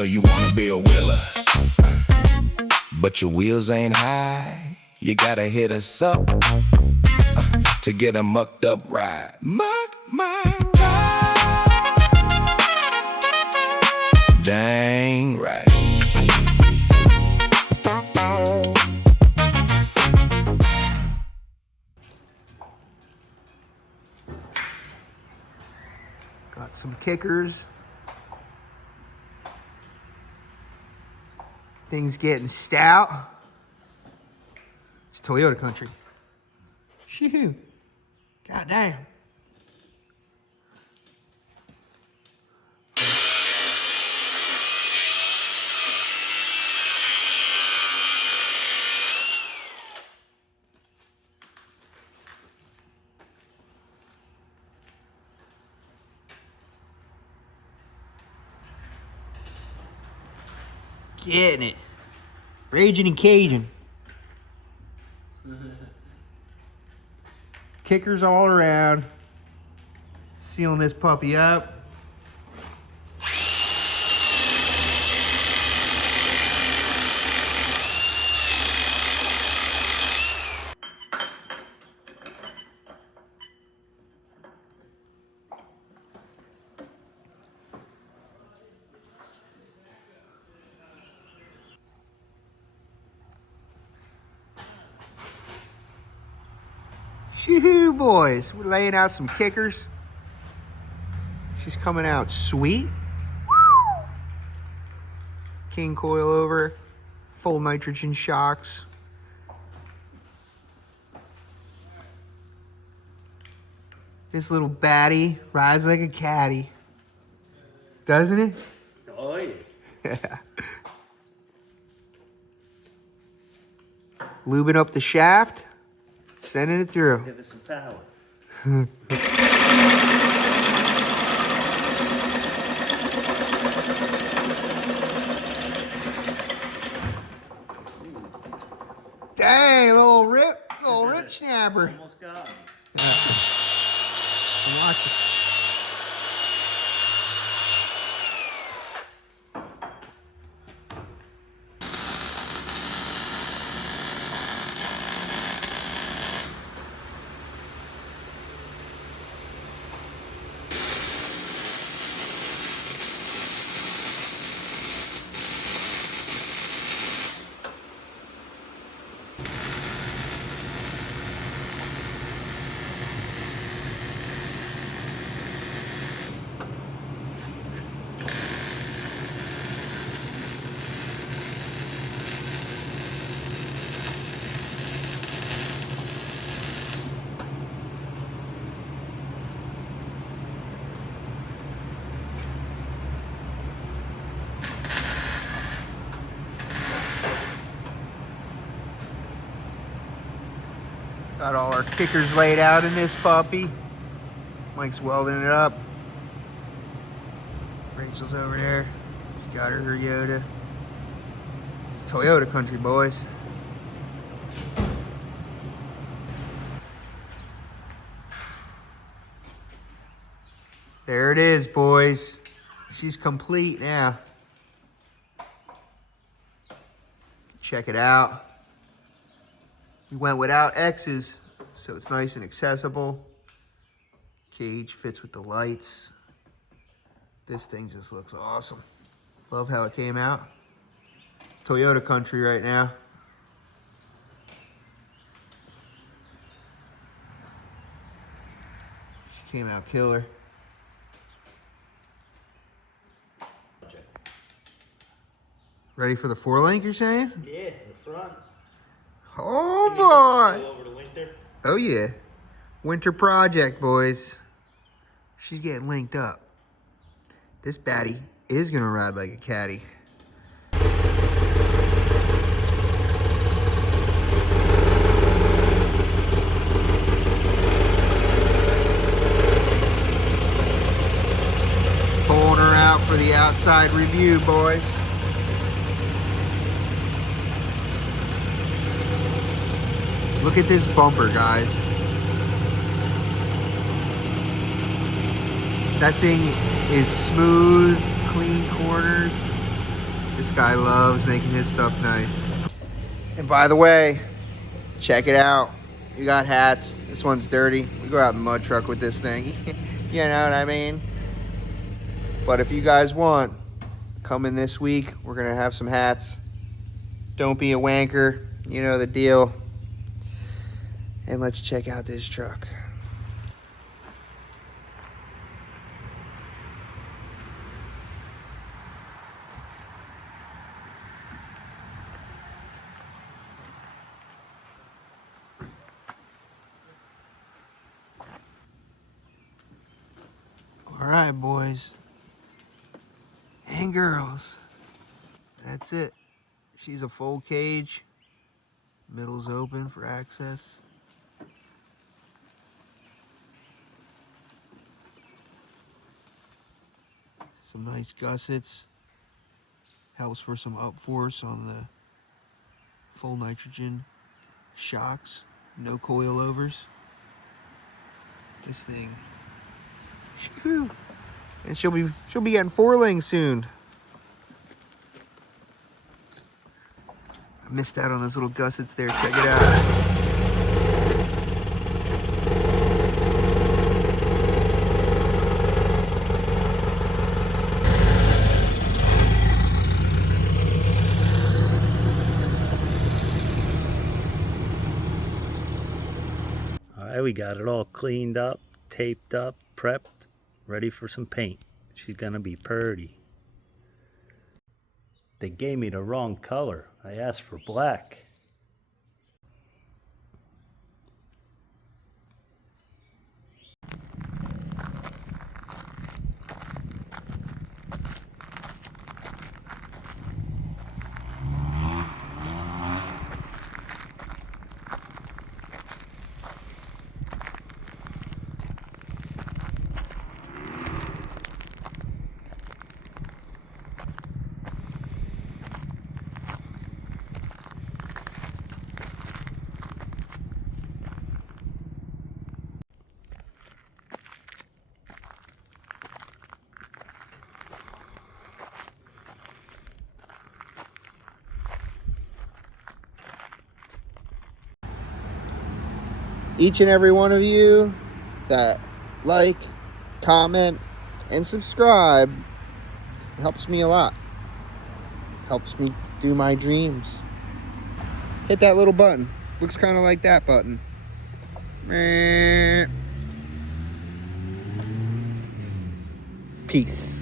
So you wanna be a wheeler, but your wheels ain't high. You gotta hit us up to get a mucked up ride. Muck my ride. Dang right. Got some kickers. Things getting stout. It's Toyota country. Shoo. God damn. Getting it. Raging and Cajun. Kickers all around. Sealing this puppy up. Shoo, boys. We're laying out some kickers. She's coming out sweet. King coilover, full nitrogen shocks. This little baddie rides like a caddy. Doesn't it? Oh, yeah. Lubing up the shaft, sending it through. Give it some power. Dang, little rip snapper. Almost got me. Watch it. Got all our kickers laid out in this puppy. Mike's welding it up. Rachel's over there. She got her Yoda. It's Toyota country, boys. There it is, boys. She's complete now. Check it out. We went without X's, so it's nice and accessible. Cage fits with the lights. This thing just looks awesome. Love how it came out. It's Toyota country right now. She came out killer. Ready for the 4-link, you're saying? Yeah, the front. Oh boy! Over the winter. Oh yeah. Winter project, boys. She's getting linked up. This baddie is gonna ride like a caddy. Pulling her out for the outside review, boys. Look at this bumper, guys. That thing is smooth, clean corners. This guy loves making his stuff nice. And by the way, check it out. You got hats. This one's dirty. We go out in the mud truck with this thing. You know what I mean? But if you guys want, come in this week. We're going to have some hats. Don't be a wanker. You know the deal. And let's check out this truck. All right, boys and girls. That's it. She's a full cage. Middle's open for access. Some nice gussets. Helps for some upforce on the full nitrogen shocks. No coilovers. This thing. Whew. And she'll be getting 4-link soon. I missed out on those little gussets there. Check it out. Alright, we got it all cleaned up, taped up, prepped, ready for some paint. She's gonna be purty. They gave me the wrong color. I asked for black. Each and every one of you that like, comment, and subscribe helps me a lot. Helps me do my dreams. Hit that little button. Looks kind of like that button. Peace.